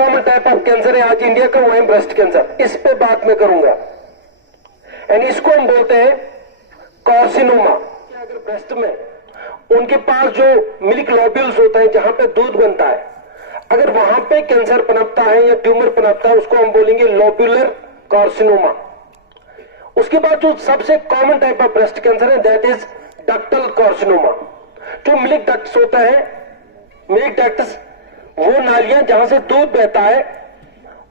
Common type of cancer है आज India का, वो है ब्रेस्ट कैंसर। इस पे बात मैं करूंगा। एंड इसको हम बोलते हैं कार्सिनोमा। अगर ब्रेस्ट में उनके पास जो मिल्क लोब्यूल्स होते हैं, जहां पे दूध बनता है, अगर वहां पे कैंसर पनपता है या ट्यूमर पनपता है, उसको हम बोलेंगे लोब्यूलर कार्सिनोमा। उसके बाद जो सबसे common type of breast cancer है, दैट इज डक्टल कार्सिनोमा। जो मिल्क डक्ट्स होता है, मिल्क डक्ट्स वो नालियां जहां से दूध बहता है,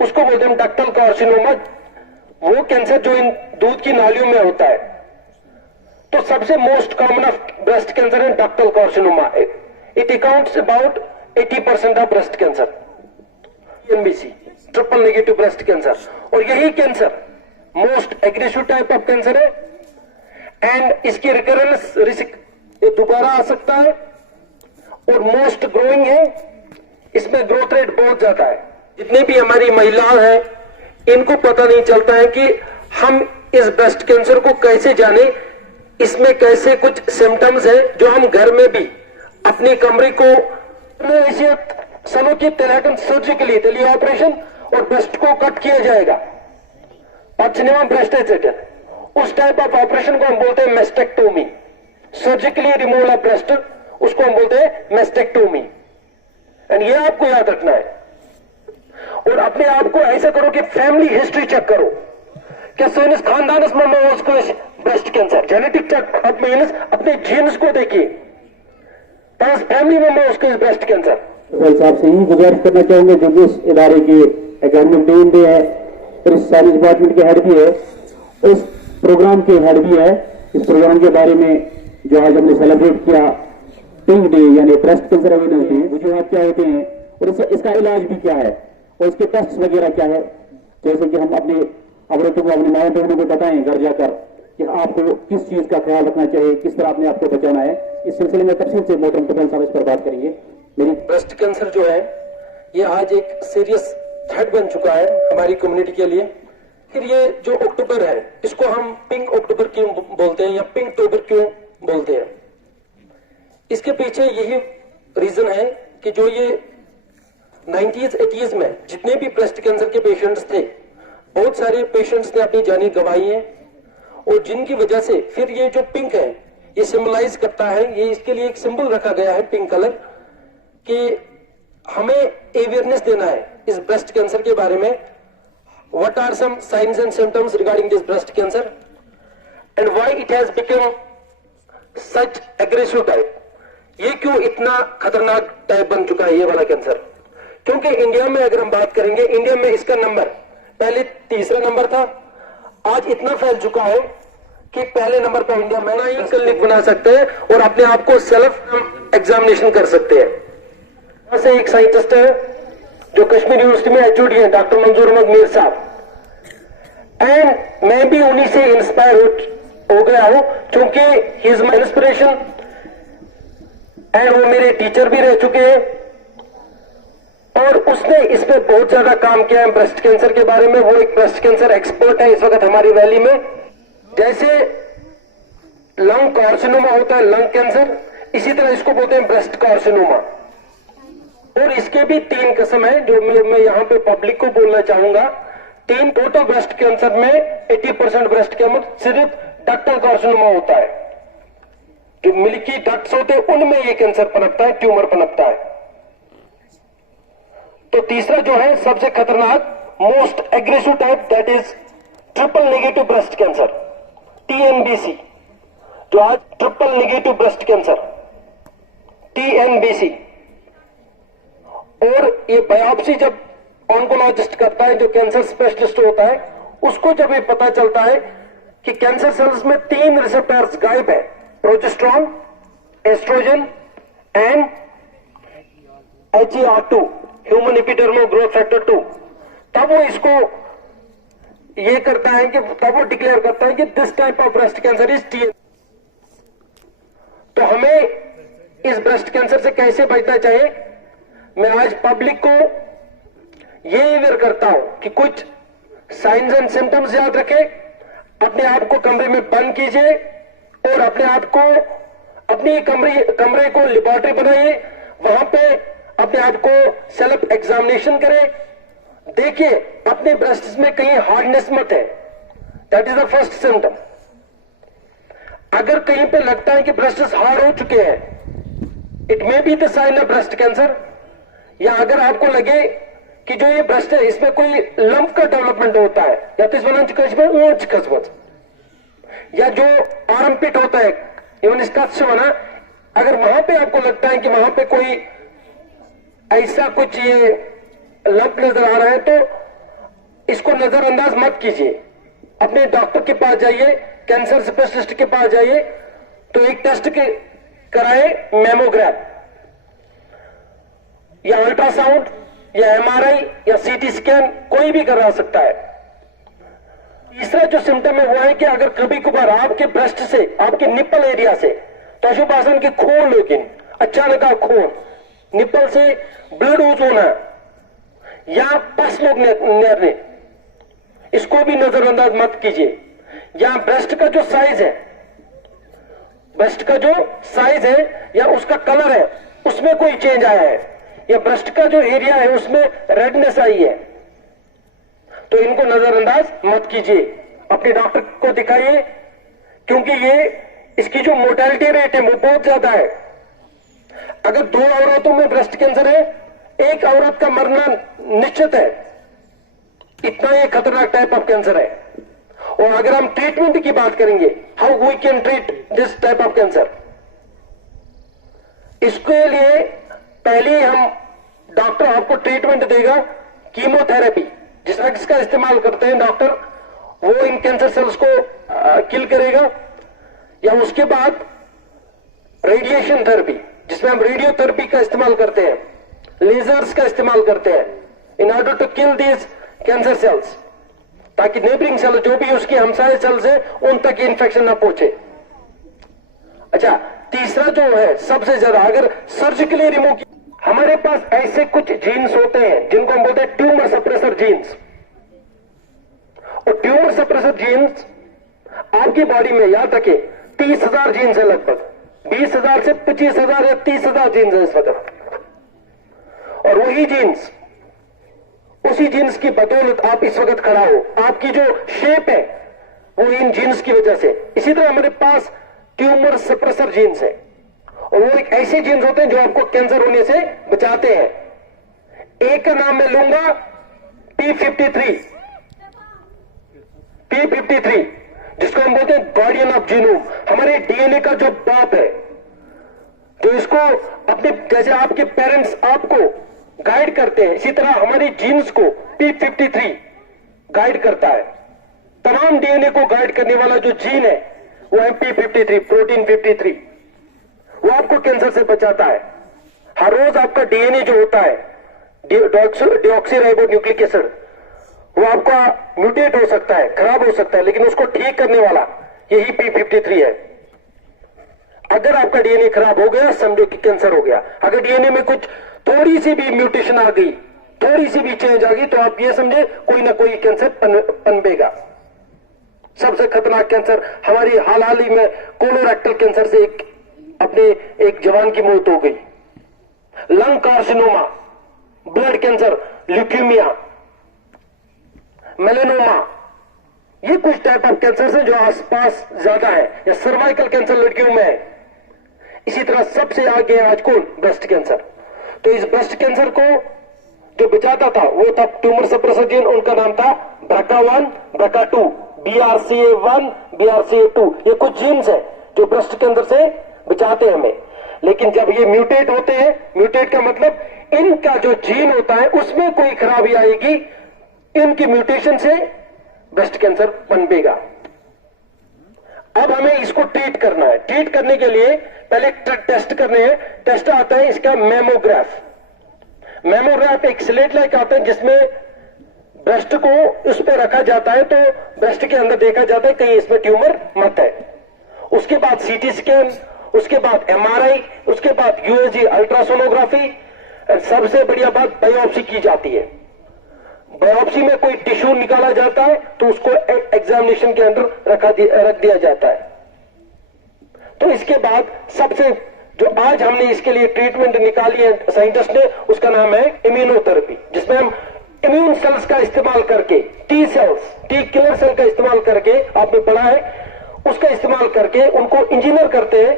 उसको बोलते हैं डक्टल कार्सिनोमा। वो कैंसर जो इन दूध की नालियों में होता है। तो सबसे most common of breast cancer है ductal carcinoma. It accounts about 80% of breast cancer, NBC, triple negative breast cancer. और यही cancer most aggressive type of cancer है एंड इसकी रिकरेंस रिस्क ये दोबारा आ सकता है और मोस्ट ग्रोइंग है। इसमें ग्रोथ रेट बहुत ज्यादा है। जितने भी हमारी महिलाएं हैं, इनको पता नहीं चलता है कि हम इस ब्रेस्ट कैंसर को कैसे जाने। इसमें कैसे कुछ सिम्टम्स है जो हम घर में भी अपनी कमरे को सलों की तरह सर्जिकली तेली ऑपरेशन और ब्रेस्ट को कट किया जाएगा, पचनेवा ब्रेस्ट एसेटन। उस टाइप ऑफ ऑपरेशन को हम बोलते हैं मेस्टेक्टोमी, सर्जिकली रिमूवल ऑफ ब्रेस्ट, उसको हम बोलते हैं मेस्टेक्टोमी। एंड ये आपको याद रखना है। और अपने आप को ऐसा करो कि फैमिली हिस्ट्री चेक करो क्या सोनिस खानदानस में उसको ब्रेस्ट कैंसर जेनेटिक चेक अब मीन्स अपने जीन्स को देखिए, पास फैमिली में उसको ब्रेस्ट कैंसर। साहब से ही गुजारिश करना चाहूंगे जो भी इस इदारे के एकेडमिक टीम भी है और इस साइंस डिपार्टमेंट के हेड भी है, इस प्रोग्राम के हेड भी है। इस प्रोग्राम के बारे में जो आज हमने सेलिब्रेट किया पिंक डे यानी ब्रेस्ट कैंसर अवेयरनेस डे, वजूहात क्या होते हैं और इसका इलाज भी क्या है और इसके टेस्ट वगैरह क्या है, जैसे कि हम अपने औरतों को, अपने माँ बहनों को बताएं घर जाकर कि आपको किस चीज का ख्याल रखना चाहिए, किस तरह अपने आपको बचाना है। इस सिलसिले में तफसील से मोहतरम पटेल साहब इस पर बात करेंगे। मेरी ब्रेस्ट कैंसर जो है ये आज एक सीरियस थ्रेट बन चुका है हमारी कम्युनिटी के लिए। फिर ये जो अक्टूबर है, इसको हम पिंक अक्टूबर क्यों बोलते हैं या पिंक अक्टूबर क्यों बोलते हैं, इसके पीछे यही रीजन है कि जो ये 90s 80s में जितने भी ब्रेस्ट कैंसर के पेशेंट्स थे, बहुत सारे पेशेंट्स ने अपनी जानें गंवाई है और जिनकी वजह से फिर ये जो पिंक है ये सिंबलाइज करता है, ये इसके लिए एक सिंबल रखा गया है पिंक कलर, कि हमें अवेयरनेस देना है इस ब्रेस्ट कैंसर के बारे में। What are some signs and symptoms regarding this breast cancer and why it has become such aggressive type. ये क्यों इतना खतरनाक टाइप बन चुका है ये वाला कैंसर? क्योंकि इंडिया में अगर हम बात करेंगे, इंडिया में इसका नंबर पहले तीसरा नंबर था, आज इतना फैल चुका है कि पहले नंबर पर इंडिया में ही क्लिनिक बना सकते हैं और अपने आप को सेल्फ एग्जामिनेशन कर सकते हैं। यहां से एक साइंटिस्ट है जो कश्मीर यूनिवर्सिटी में एचओडी है, डॉक्टर मंजूर अहमद मीर साहब, एंड मैं भी उन्हीं से इंस्पायर हो गया हूं क्योंकि he is my inspiration and वो मेरे टीचर भी रह चुके हैं और उसने इस पे बहुत ज्यादा काम किया है ब्रेस्ट कैंसर के बारे में। वो एक ब्रेस्ट कैंसर एक्सपर्ट है इस वक्त हमारी वैली में। जैसे लंग कार्सिनोमा होता है लंग कैंसर, इसी तरह इसको बोलते हैं ब्रेस्ट कार्सिनोमा। और इसके भी 3 किस्म है जो मैं यहाँ पे पब्लिक को बोलना चाहूंगा। 3 टोटल ब्रेस्ट कैंसर में 80% ब्रेस्ट कैंसर सिर्फ डक्टल कार्सिनोमा होता है। जो मिल्की डक्ट्स होते हैं उनमें ये कैंसर पनपता है, ट्यूमर पनपता है। तो तीसरा जो है सबसे खतरनाक most aggressive type, that is triple negative breast cancer, TNBC, जो आज triple negative breast cancer TNBC. और ये बायोप्सी जब ऑन्कोलॉजिस्ट करता है, जो कैंसर स्पेशलिस्ट होता है, उसको जब ये पता चलता है कि कैंसर सेल्स में 3 रिसेप्टर्स गायब है, progesterone, estrogen and HER2, human epidermal growth factor 2, तब वो इसको ये करता है कि तब वो डिक्लेयर करता है कि this type of breast cancer is TN. तो हमें इस ब्रेस्ट कैंसर से कैसे बचना चाहिए, मैं आज पब्लिक को ये अवेयर करता हूं कि कुछ साइंस एंड सिम्टम्स याद रखें, अपने आप को कमरे में बंद कीजिए और अपने आप को अपनी कमरे को लेबोरेटरी बनाइए, वहां पे अपने आप को सेल्फ एग्जामिनेशन करें देखिए अपने ब्रेस्ट में कहीं हार्डनेस मत है, that is the first symptom. अगर कहीं पे लगता है कि ब्रेस्ट हार्ड हो चुके हैं, it may be the sign of breast cancer. या अगर आपको लगे कि जो ये ब्रेस्ट है इसमें कोई लंप का डेवलपमेंट होता है, या तो इस ऊंच कसबत, या जो आर्मपिट होता है इवन इसका बना, अगर वहां पे आपको लगता है कि वहां पे कोई ऐसा कुछ ये लंप नजर आ रहा है, तो इसको नजरअंदाज मत कीजिए। अपने डॉक्टर के पास जाइए, कैंसर स्पेशलिस्ट के पास जाइए, तो एक टेस्ट के कराए, मेमोग्राफ या अल्ट्रासाउंड या एमआरआई या सीटी स्कैन, कोई भी करा सकता है। तीसरा जो सिम्टम है वो है कि अगर कभी कभार आपके ब्रेस्ट से, आपके निप्पल एरिया से, तो अशुभासन के खून, लेकिन अचानक का खून, निप्पल से ब्लड यूज होना या पस निकलने, इसको भी नजरअंदाज मत कीजिए। या ब्रेस्ट का जो साइज है, ब्रेस्ट का जो साइज है या उसका कलर है उसमें कोई चेंज आया है, या ब्रेस्ट का जो एरिया है उसमें रेडनेस आई है, तो इनको नजरअंदाज मत कीजिए, अपने डॉक्टर को दिखाइए, क्योंकि ये इसकी जो मोर्टेलिटी रेट है वो बहुत ज्यादा है। अगर 2 औरतों में ब्रेस्ट कैंसर है, एक औरत का मरना निश्चित है, इतना ये खतरनाक टाइप ऑफ कैंसर है। और अगर हम ट्रीटमेंट की बात करेंगे, how we can treat this type of cancer, इसके लिए पहले हम डॉक्टर आपको ट्रीटमेंट देगा कीमोथेरेपी, जिस ड्रग्स का इस्तेमाल करते हैं डॉक्टर, वो इन कैंसर सेल्स को किल करेगा। या उसके बाद रेडिएशन थेरेपी, जिसमें हम रेडियोथेरेपी का इस्तेमाल करते हैं, लेजर्स का इस्तेमाल करते हैं, in order to kill these cancer cells, ताकि नेबरिंग सेल जो भी उसकी हमसाये सेल्स है उन तक इन्फेक्शन ना पहुंचे। अच्छा, तीसरा जो है सबसे ज्यादा, अगर सर्जिकली रिमूव, हमारे पास ऐसे कुछ जीन्स होते हैं जिनको हम बोलते हैं ट्यूमर सप्रेसर जीन्स। और ट्यूमर सप्रेसर जीन्स आपकी बॉडी में याद रखे 30,000 जीन्स है, लगभग 20,000 से 25,000 या 30,000 जीन्स है इस वक्त। और वही जीन्स, उसी जीन्स की बदौलत आप इस वक्त खड़ा हो, आपकी जो शेप है वो इन जीन्स की वजह से। इसी तरह हमारे पास ट्यूमर सप्रेसर जीन्स है, और वो एक ऐसे जीन्स होते हैं जो आपको कैंसर होने से बचाते हैं। एक का नाम मैं लूंगा P53, जिसको हम बोलते हैं गार्डियन ऑफ जीनोम, हमारे डीएनए का जो बाप है, जो इसको अपने, जैसे आपके पेरेंट्स आपको गाइड करते हैं, इसी तरह हमारी जीन्स को P53 गाइड करता है। तमाम डीएनए को गाइड करने वाला जो जीन है वो है P53, प्रोटीन 53, वो आपको कैंसर से बचाता है। हर रोज आपका डीएनए जो होता है, डिऑक्सीराइबोन्यूक्लिक एसिड, वो आपका म्यूटेट हो सकता है, खराब हो सकता है, लेकिन उसको ठीक करने वाला यही P53 है। अगर आपका डीएनए खराब हो गया, समझो कि कैंसर हो गया। अगर डीएनए में कुछ थोड़ी सी भी म्यूटेशन आ गई, थोड़ी सी भी चेंज आ गई, तो आप ये समझे कोई ना कोई कैंसर पनपेगा। सबसे खतरनाक कैंसर हमारी हाल ही में कोलोरेक्टल कैंसर से एक जवान की मौत हो गई। Lung carcinoma, blood cancer, leukaemia, melanoma, ये कुछ टाइप ऑफ कैंसर है जो आसपास ज्यादा है। या सर्वाइकल कैंसर लड़कियों में है। इसी तरह सबसे आगे आज कौन? Breast cancer. तो इस ब्रेस्ट कैंसर को जो बचाता था वो था ट्यूमर सप्रेसर जीन, उनका नाम था BRCA1, BRCA2, BRCA1, BRCA2। ये कुछ जीन्स है जो ब्रेस्ट कैंसर से बचाते हैं हमें। लेकिन जब ये म्यूटेट होते हैं, म्यूटेट का मतलब इनका जो जीन होता है उसमें कोई खराबी आएगी, इनकी म्यूटेशन से ब्रेस्ट कैंसर पनपेगा। अब हमें इसको ट्रीट करना है। ट्रीट करने के लिए पहले टेस्ट करने हैं। टेस्ट आता है इसका मेमोग्राफ। मेमोग्राफ एक स्लेट लाइक आता है जिसमें ब्रेस्ट को उस पर रखा जाता है, तो ब्रेस्ट के अंदर देखा जाता है कहीं इसमें ट्यूमर मत है। उसके बाद सीटी स्कैन, उसके बाद एमआरआई, उसके बाद यूएसजी अल्ट्रासोनोग्राफी, सबसे बढ़िया बात बायोप्सी की जाती है। बायोप्सी में कोई टिश्यू निकाला जाता है तो उसको एग्जामिनेशन के अंदर रख दिया जाता है। तो इसके बाद सबसे जो आज हमने इसके लिए ट्रीटमेंट निकाली है साइंटिस्ट ने, उसका नाम है इम्यूनोथेरेपी, जिसमें हम इम्यून सेल्स का इस्तेमाल करके, T cells, T killer cell का इस्तेमाल करके, आपने पढ़ा है, उसका इस्तेमाल करके उनको इंजीनियर करते हैं,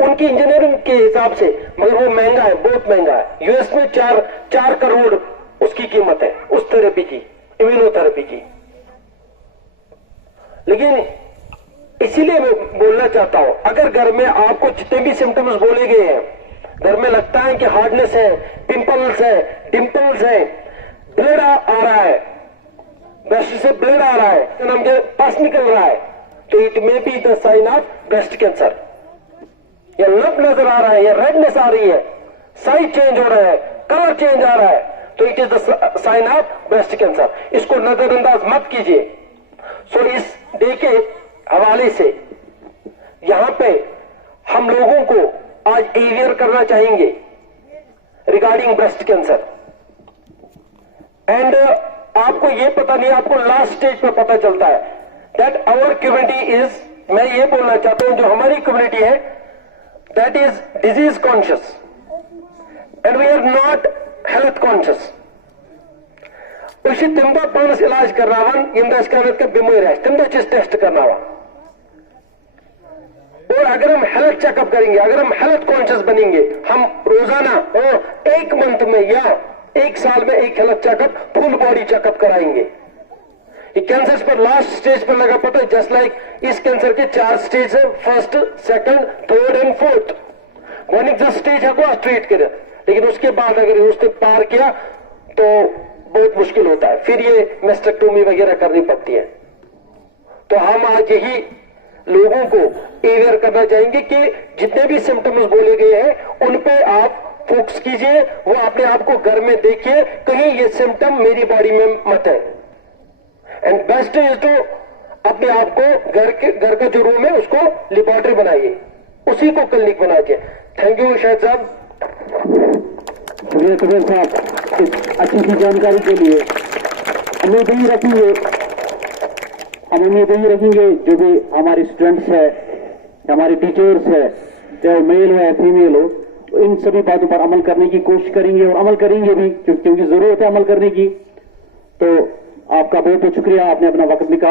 उनकी इंजीनियरिंग के हिसाब से, मगर वो महंगा है, बहुत महंगा है। यूएस में 4 करोड़ उसकी कीमत है, उस थेरेपी की, इम्यूनोथेरेपी की। लेकिन इसीलिए मैं बोलना चाहता हूं, अगर घर में आपको जितने भी सिम्टम्स बोले गए हैं, घर में लगता है कि हार्डनेस है, पिंपल्स है, डिंपल्स है, ब्लड आ रहा है, ब्रेस्ट से ब्लड आ रहा है, नाम के पास निकल रहा है, तो it may be the sign of breast cancer. या लंप नजर आ रहा है, या रेडनेस आ रही है, साइज चेंज हो रहा है, कलर चेंज आ रहा है, तो it is the sign of breast cancer. इसको नजरअंदाज मत कीजिए। सो इस डे के हवाले से यहां पे हम लोगों को आज अवेयर करना चाहेंगे रिगार्डिंग ब्रेस्ट कैंसर। एंड आपको ये पता नहीं, आपको लास्ट स्टेज पे पता चलता है दैट आवर कम्युनिटी इज, मैं ये बोलना चाहता हूं, जो हमारी कम्युनिटी है that is disease conscious and we are not health conscious. उसी तिंबा पानस इलाज करना इंद्र बीमार है, तिंबा चीज टेस्ट करना। और अगर हम हेल्थ चेकअप करेंगे, अगर हम हेल्थ कॉन्शियस बनेंगे, हम रोजाना और एक मंथ में या एक साल में एक health checkup, full body checkup कराएंगे। ये कैंसर पर लास्ट स्टेज पर लगा पता है, जस्ट लाइक इस कैंसर के 4 स्टेज है, first, second, third and fourth. One जो स्टेज है वो ट्रीट करे, लेकिन उसके बाद अगर उसने पार किया तो बहुत मुश्किल होता है, फिर ये मेस्टेक्टोमी वगैरह करनी पड़ती है। तो हम आज यही लोगों को अवेयर करना चाहेंगे कि जितने भी सिम्टम्स बोले गए हैं उन पे आप फोकस कीजिए, वो अपने आप को घर में देखिए, कहीं ये सिम्टम मेरी बॉडी में मत है। एंड बेस्ट इज तो अपने आप को घर का जो रूम है उसको लेबोरेटरी बनाइए, उसी को क्लिनिक बनाइए। थैंक यू शाहिद साहब। शुक्रिया कबीर साहब इस अच्छी सी जानकारी के लिए। उम्मीद यही रखेंगे, हम उम्मीद यही रखेंगे जो भी हमारे स्टूडेंट्स है, हमारे टीचर्स है, चाहे मेल हो या फीमेल हो, इन सभी बातों पर अमल करने की कोशिश करेंगे और अमल करेंगे भी, क्योंकि जरूरत है अमल करने की। तो आपका बहुत बहुत शुक्रिया, आपने अपना वक्त निकाला।